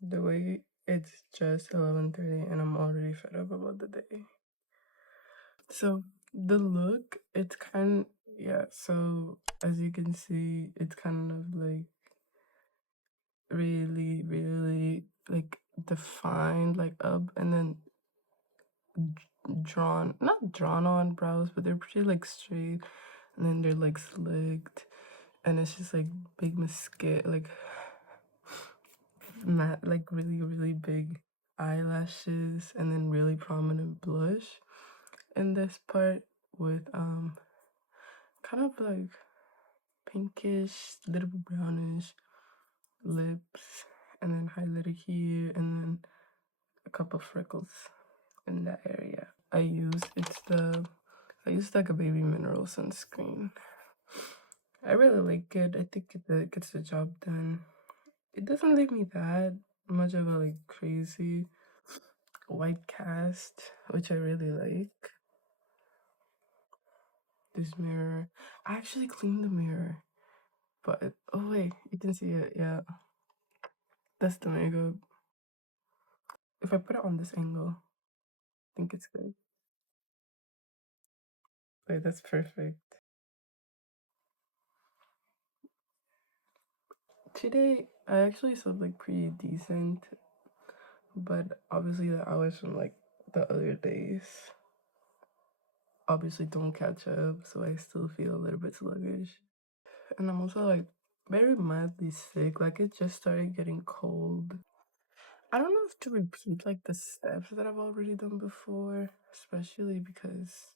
the way it's just 11:30 and I'm already fed up about the day. So the look, it's kind, yeah, so as you can see, it's kind of like really like defined, like up, and then not drawn on brows, but they're pretty like straight, and then they're like slicked, and it's just like big mascara, like matte, like really big eyelashes, and then really prominent blush in this part with kind of like pinkish, little brownish lips, and then highlighter here, and then a couple freckles in that area. I use like a baby mineral sunscreen. I really like it. I think it gets the job done. It doesn't leave me that much of a like crazy white cast, which I really like. This mirror, I actually cleaned the mirror, but oh wait, you can see it. Yeah, that's the makeup. If I put it on this angle, I think it's good. Wait, that's perfect. Today, I actually slept like pretty decent, but obviously the hours from like the other days obviously don't catch up, so I still feel a little bit sluggish. And I'm also like very mildly sick, like it just started getting cold. I don't know if to repeat like the steps that I've already done before, especially because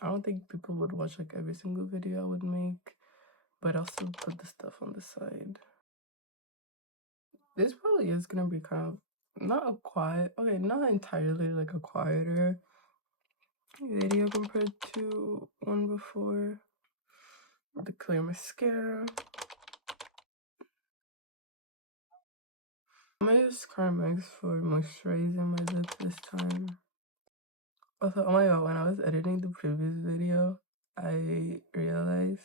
I don't think people would watch like every single video I would make, but I'll still put the stuff on the side. This probably is gonna be kind of not a quiet, okay, not entirely like a quieter video compared to one before. The clear mascara. I'm gonna use Carmex for moisturizing my lips this time. Also, oh my god, when I was editing the previous video, I realized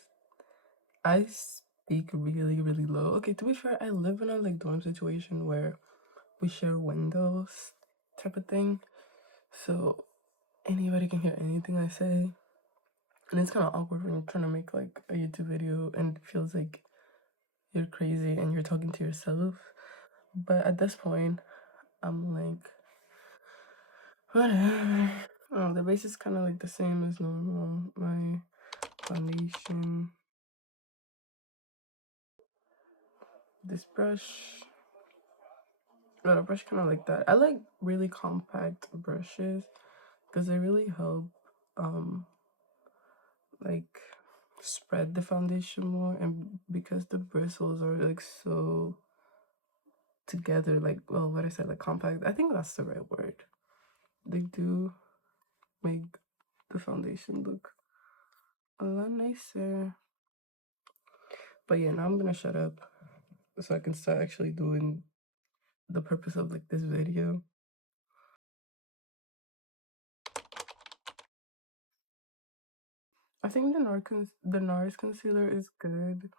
I speak really low. Okay, to be fair, I live in a like dorm situation where we share windows type of thing. So anybody can hear anything I say. And it's kind of awkward when you're trying to make like a YouTube video and it feels like you're crazy and you're talking to yourself. But at this point, I'm like, whatever. Oh, the base is kind of like the same as normal. My foundation. This brush. Well, a brush kind of like that. I like really compact brushes because they really help like spread the foundation more, and because the bristles are like so together, like, well, what I said, like compact, I think that's the right word. They do make the foundation look a lot nicer. But yeah, now I'm gonna shut up so I can start actually doing the purpose of like this video. I think the NARS concealer is good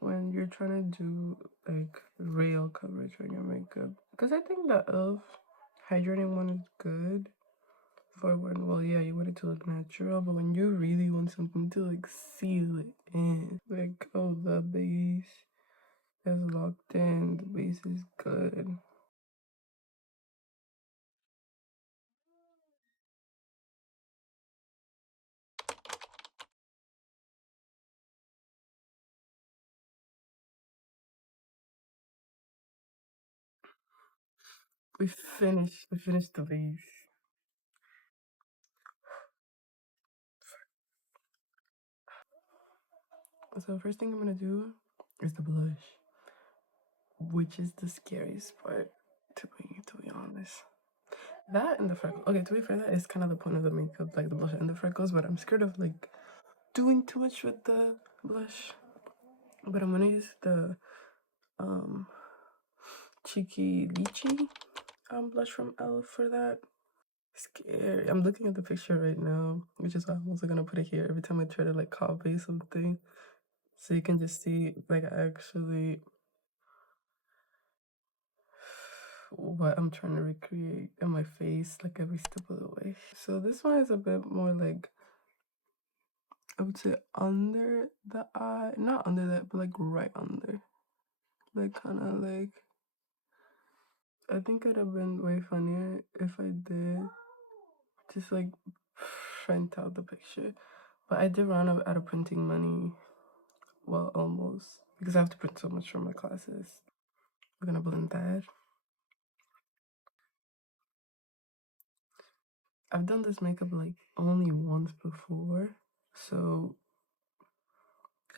when you're trying to do like real coverage on your makeup, because I think the e.l.f. hydrating one is good for when, well, yeah, you want it to look natural, but when you really want something to like seal it in, like, oh, the base is locked in, the base is good. We finished the base. So first thing I'm gonna do is the blush, which is the scariest part to be honest. That and the freckles. Okay, to be fair, that is kind of the point of the makeup, like the blush and the freckles, but I'm scared of like doing too much with the blush. But I'm gonna use the cheeky lychee blush from e.l.f. for that. Scary. I'm looking at the picture right now, which is why I'm also gonna put it here every time I try to like copy something, so you can just see like I actually what I'm trying to recreate in my face, like every step of the way. So this one is a bit more like, I would say under the eye, not under that, but like right under. Like kind of like, I think it'd have been way funnier if I did just like print out the picture. But I did run out of printing money. Well, almost. Because I have to print so much for my classes. We're gonna blend that. I've done this makeup like only once before. So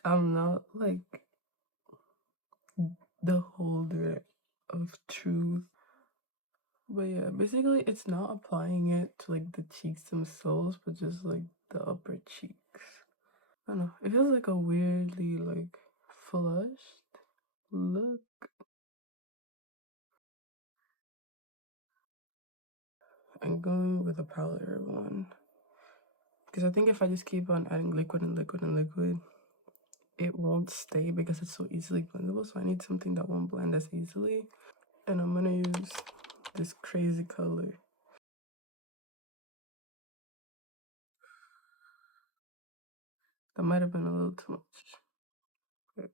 I'm not like the holder of truth. But yeah, basically it's not applying it to like the cheeks themselves, but just like the upper cheeks. I don't know. It feels like a weirdly like flushed look. I'm going with a powder one. Because I think if I just keep on adding liquid and liquid and liquid, it won't stay because it's so easily blendable. So I need something that won't blend as easily. And I'm gonna use this crazy color. That might have been a little too much. Okay.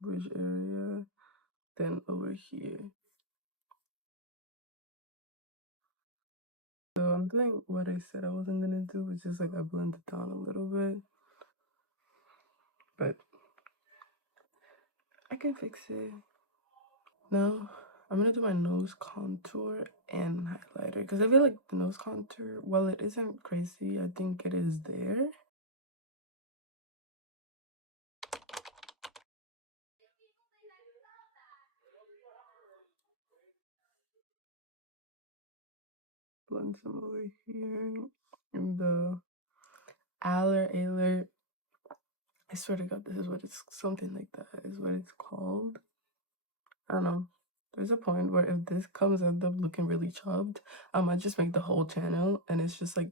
Bridge area. Then over here. So I'm doing what I said I wasn't gonna do, which is like I blend it down a little bit. But I can fix it. Now I'm gonna do my nose contour and highlighter because I feel like the nose contour, while it isn't crazy, I think it is there. Blend some over here. And the Aller, I swear to God, this is what it's, something like that is what it's called. I don't know. There's a point where if this comes end up looking really chopped, I might just make the whole channel and it's just like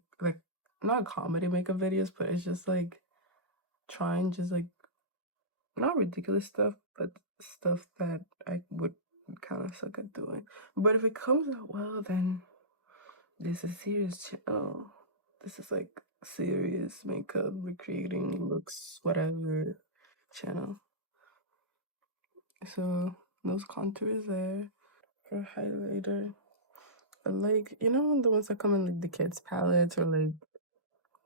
not comedy makeup videos, but it's just like trying just like not ridiculous stuff, but stuff that I would kind of suck at doing. But if it comes out well, then this is serious channel. This is like serious makeup, recreating looks, whatever channel. So those contours there for highlighter. Like, you know the ones that come in like the kids palettes or like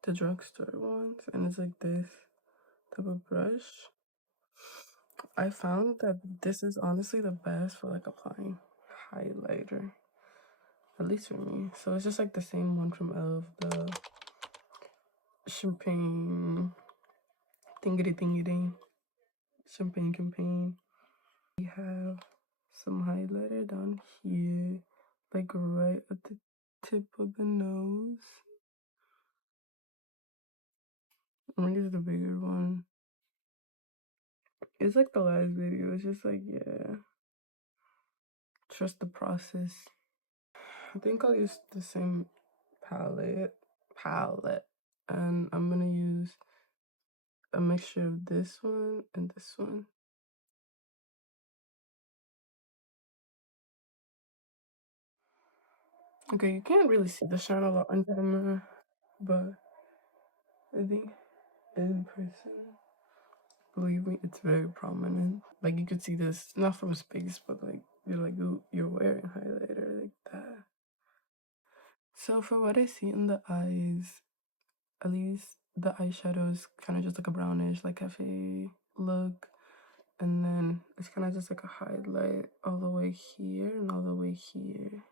the drugstore ones, and it's like this type of brush. I found that this is honestly the best for like applying highlighter, at least for me. So it's just like the same one from e.l.f, the champagne thingy thingy champagne campaign. We have some highlighter down here, like right at the tip of the nose. I'm gonna use the bigger one. It's like the last video. It's just like, yeah, trust the process. I think I'll use the same palette, and I'm gonna use a mixture of this one and this one. Okay, you can't really see the shine a lot on camera, but I think in person, believe me, it's very prominent. Like you could see this not from space, but like you're wearing highlighter like that. So for what I see in the eyes, at least the eyeshadow is kind of just like a brownish, like cafe look. And then it's kind of just like a highlight all the way here and all the way here.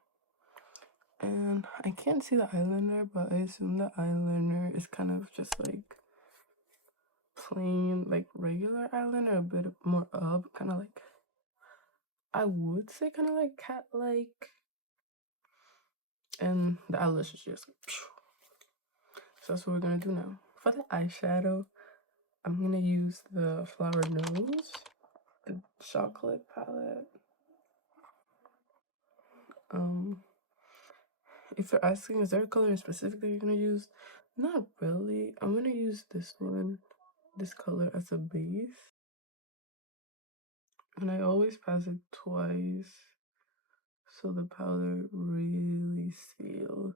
And I can't see the eyeliner, but I assume the eyeliner is kind of just like plain, like regular eyeliner, a bit more up, kind of like, I would say kind of like cat-like. And the eyelash is just like, phew. So that's what we're gonna do now. For the eyeshadow, I'm gonna use the Flower Nose, the chocolate palette. If you're asking, is there a color specifically you're gonna use? Not really. I'm gonna use this one, this color as a base. And I always pass it twice so the powder really seals.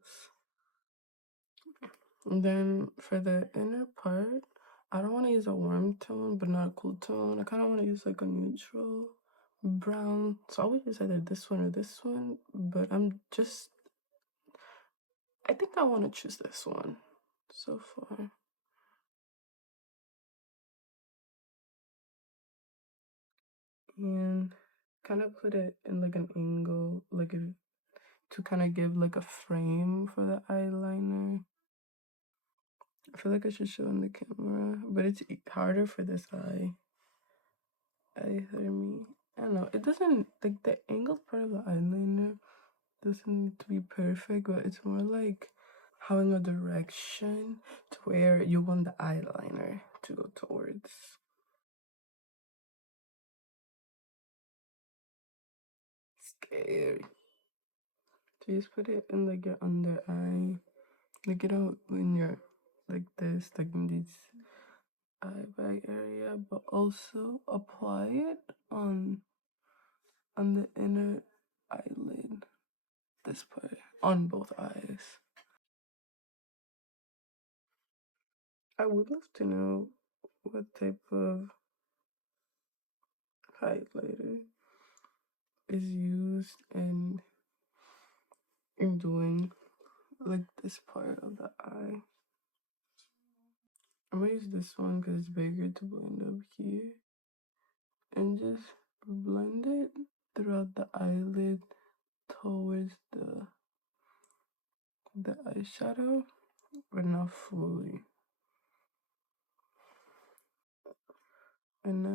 And then for the inner part, I don't want to use a warm tone, but not a cool tone. I kind of want to use like a neutral brown. So I always use either this one or this one, but I think I want to choose this one so far. And kind of put it in like an angle, like to kind of give like a frame for the eyeliner. I feel like I should show in the camera, but it's harder for this eye. Hear me. I don't know. It doesn't, like, the angled part of the eyeliner doesn't need to be perfect, but it's more like having a direction to where you want the eyeliner to go towards. Scary. So you just put it in like your under eye, like it out in your, like this, like in these eye bag area, but also apply it on the inner eyelid, this part, on both eyes. I would love to know what type of highlighter is used in doing like this part of the eye. I'm gonna use this one because it's bigger to blend up here, and just blend it throughout the eyelid towards the eyeshadow, but not fully. And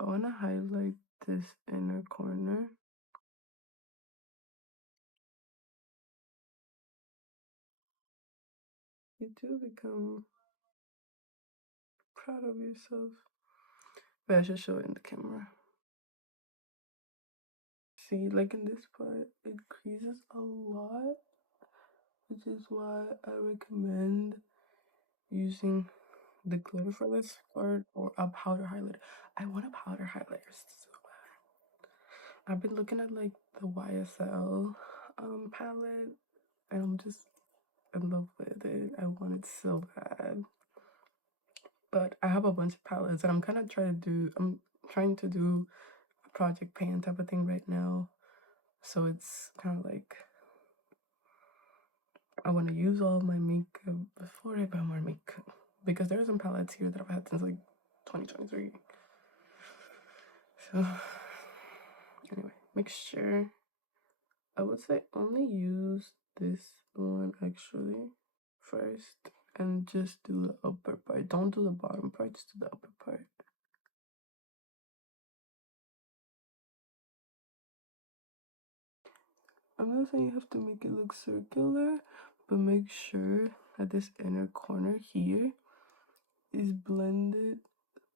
I want to highlight this inner corner. You do become proud of yourself. But I should show it in the camera. See, like in this part, it creases a lot, which is why I recommend using the glitter for this part or a powder highlighter. I want a powder highlighter so bad. I've been looking at like the YSL palette, and I'm just in love with it. I want it so bad. But I have a bunch of palettes, and I'm trying to do a project pan type of thing right now. So it's kind of like I want to use all of my makeup before I buy more makeup, because there are some palettes here that I've had since like 2023. So anyway, mixture. I would say only use this one actually first, and just do the upper part. Don't do the bottom part, just do the upper part. I'm not saying you have to make it look circular, but make sure that this inner corner here is blended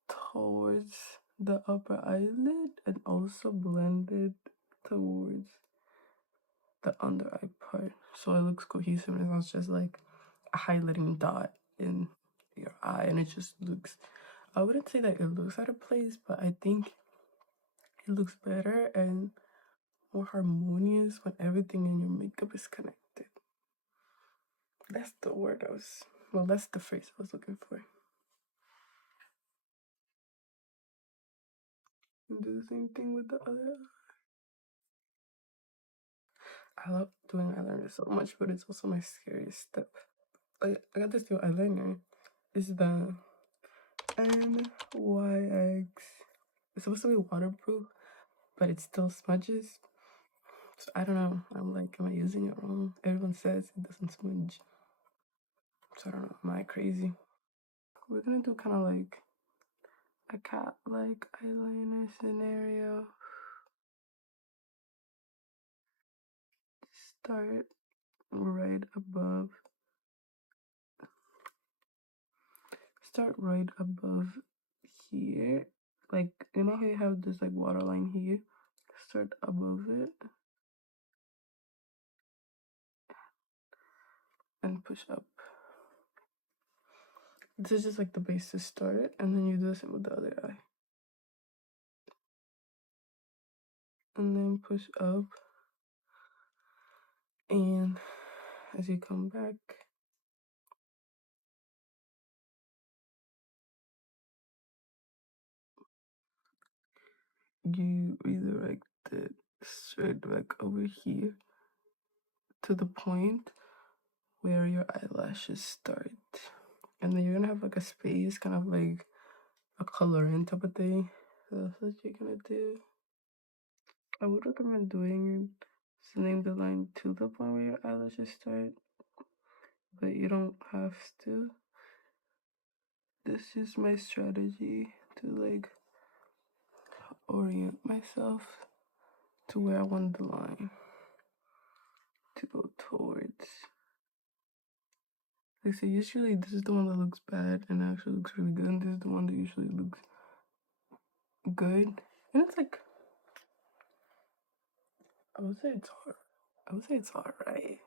towards the upper eyelid and also blended towards the under eye part, so it looks cohesive and it's not just like a highlighting dot in your eye and it just looks, I wouldn't say that it looks out of place, but I think it looks better and more harmonious when everything in your makeup is connected. That's the word that's the phrase I was looking for. And do the same thing with the other. I love doing eyeliner so much, but it's also my scariest step. Like, I got this new eyeliner. It's the NYX. It's supposed to be waterproof, but it still smudges. So I don't know. I'm like, am I using it wrong? Everyone says it doesn't smudge. So I don't know. Am I crazy? We're gonna do kind of like a cat-like eyeliner scenario. Start right above. Start right above here. Like, you know how you have this like waterline here? Start above it and push up. This is just like the base to start, and then you do the same with the other eye. and then push up. And as you come back, you redirect it straight back over here to the point where your eyelashes start. And then you're gonna have like a space, kind of like a color in type of thing. So that's what you're gonna do. I would recommend doing sending the line to the point where your eyelashes start, but you don't have to. This is my strategy to like orient myself to where I want the line to go towards. Like, so usually this is the one that looks bad and actually looks really good, and this is the one that usually looks good. And it's like, I would say it's alright.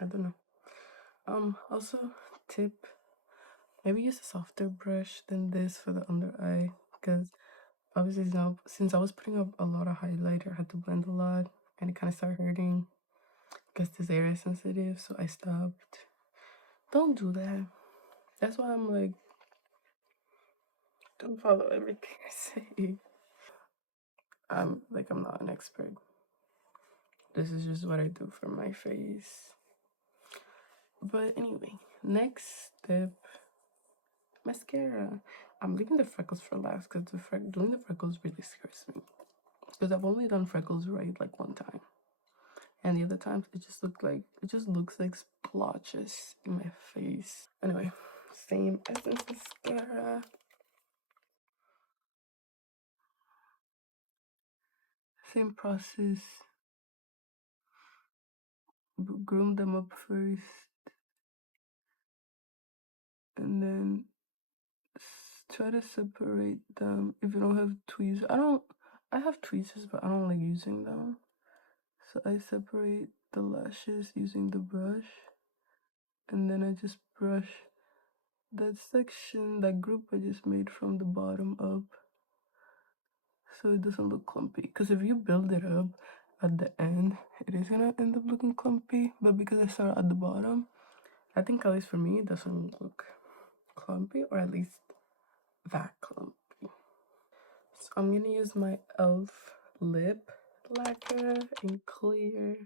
I don't know. Also tip, maybe use a softer brush than this for the under eye, because obviously now since I was putting up a lot of highlighter, I had to blend a lot and it kind of started hurting because this area is sensitive, so I stopped. Don't do that. That's why I'm like, don't follow everything I say. I'm not an expert. This is just what I do for my face. But anyway, next step, mascara. I'm leaving the freckles for last because doing the freckles really scares me. Because I've only done freckles right like one time, and the other times it just looks like splotches in my face. Anyway, same essence mascara. Same process. Groom them up first, and then try to separate them. If you don't have tweezers, I have tweezers, but I don't like using them. So I separate the lashes using the brush, and then I just brush that section, that group I just made from the bottom up, so it doesn't look clumpy. Because if you build it up at the end, it is gonna end up looking clumpy. But because I start at the bottom, I think at least for me, it doesn't look clumpy, or at least that clumpy. So I'm gonna use my e.l.f. lip lacquer in clear.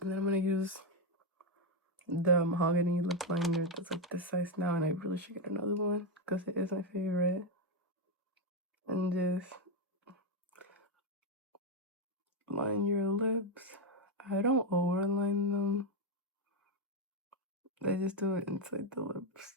And then I'm gonna use the mahogany lip liner that's like this size now, and I really should get another one because it is my favorite. And just line your lips. I don't overline them. I just do it inside the lips.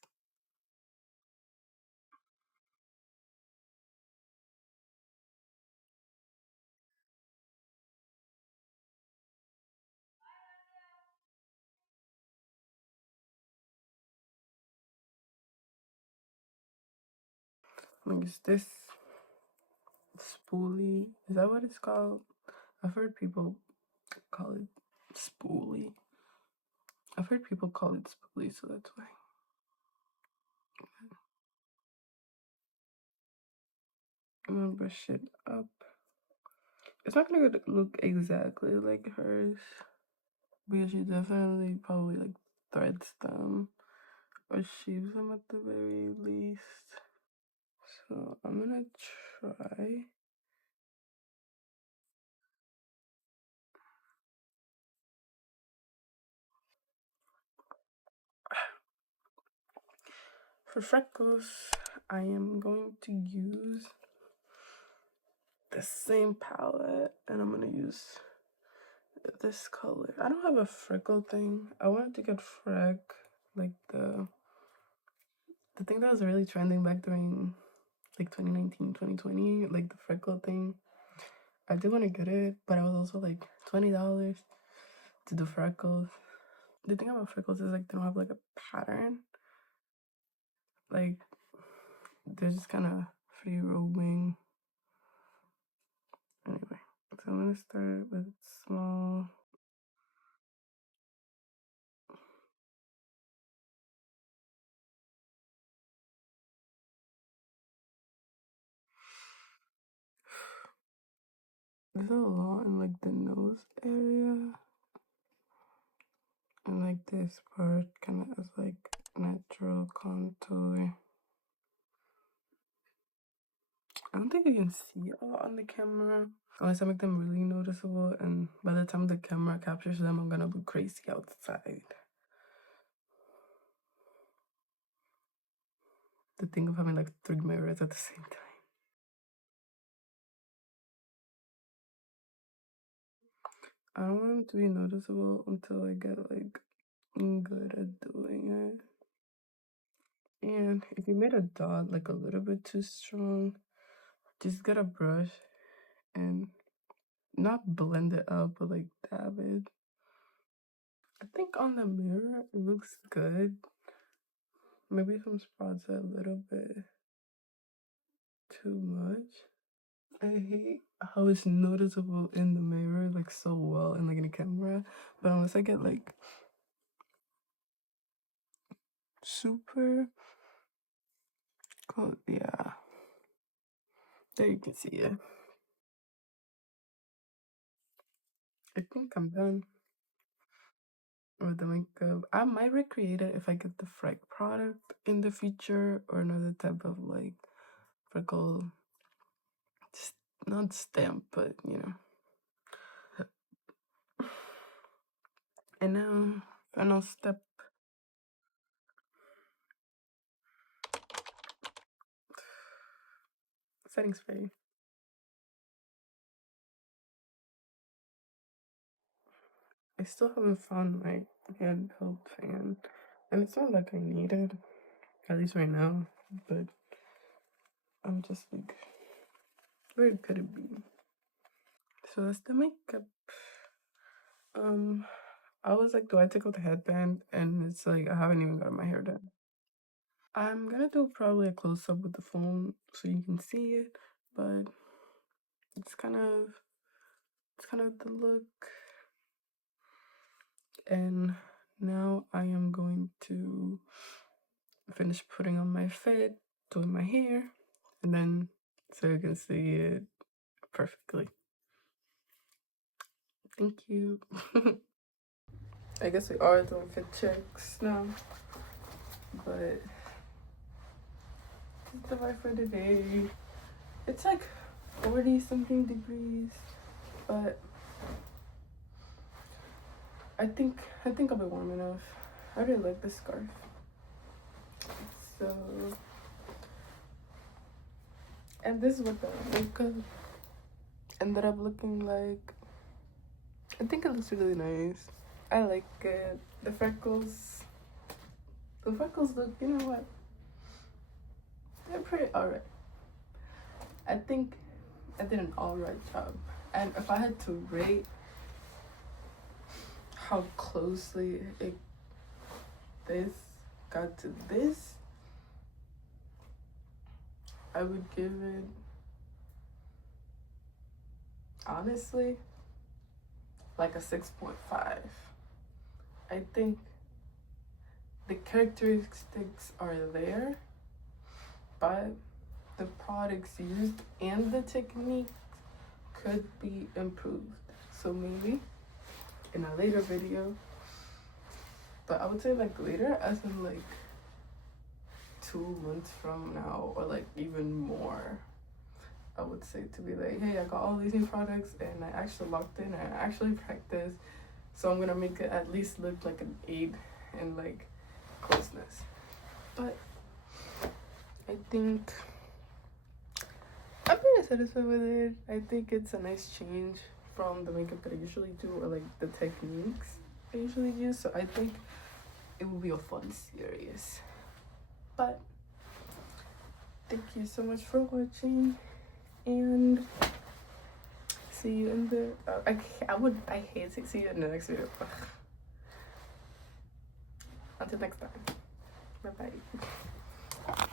I'm gonna use this spoolie. Is that what it's called? I've heard people call it spoolie. I've heard people call it spoolie, so that's why. I'm gonna brush it up. It's not gonna look exactly like hers, because she definitely probably like threads them or sheaves them at the very least. So I'm gonna try. For freckles, I am going to use the same palette, and I'm gonna use this color. I don't have a freckle thing. I wanted to get freck, like the thing that was really trending back during like 2019, 2020, like the freckle thing. I did want to get it, but I was also like $20 to do freckles. The thing about freckles is like they don't have like a pattern. Like they're just kind of free roaming. Anyway, so I'm gonna start with small. there's a lot in like the nose area. And like this part kind of is like natural contour. I don't think you can see a lot on the camera unless I make them really noticeable, and by the time the camera captures them, I'm gonna go crazy outside. The thing of having like 3 mirrors at the same time. I don't want them to be noticeable until I get like good at doing it. And if you made a dot like a little bit too strong, just get a brush and not blend it out, but like dab it. I think on the mirror it looks good. Maybe some spots are a little bit too much. I hate how it's noticeable in the mirror like so well and like in the camera, but unless I get like super close, yeah, there you can see it. I think I'm done with the makeup. I might recreate it if I get the Freck product in the future, or another type of like freckle, not stamp, but you know. And now, final step. Setting spray. I still haven't found my handheld fan, and it's not like I need it, at least right now, but I'm just like, where could it be? So that's the makeup. I was like, do I take off the headband? And it's like, I haven't even got my hair done. I'm gonna do probably a close-up with the phone so you can see it, but it's kind of the look. And now I am going to finish putting on my fit, doing my hair, and then so you can see it perfectly. Thank you. I guess we are doing fit checks now, but it's the vibe for the day. It's like 40 something degrees, but I think I'll be warm enough. I really like this scarf. So, and this is what the makeup ended up looking like. I think it looks really nice. I like it. The freckles look, you know what? They're pretty alright. I think I did an alright job. And if I had to rate how closely this got to this, I would give it, honestly, like a 6.5. I think the characteristics are there, but the products used and the technique could be improved. So maybe in a later video, but I would say like later as in like 2 months from now, or like even more, I would say to be like, hey, I got all these new products and I actually locked in and I actually practiced, so I'm gonna make it at least look like an 8 in like closeness. But I think I'm pretty satisfied with it. I think it's a nice change from the makeup that I usually do, or like the techniques I usually use, so I think it will be a fun series. But thank you so much for watching, and see you in the I hate to see you in the next video. Until next time, bye bye.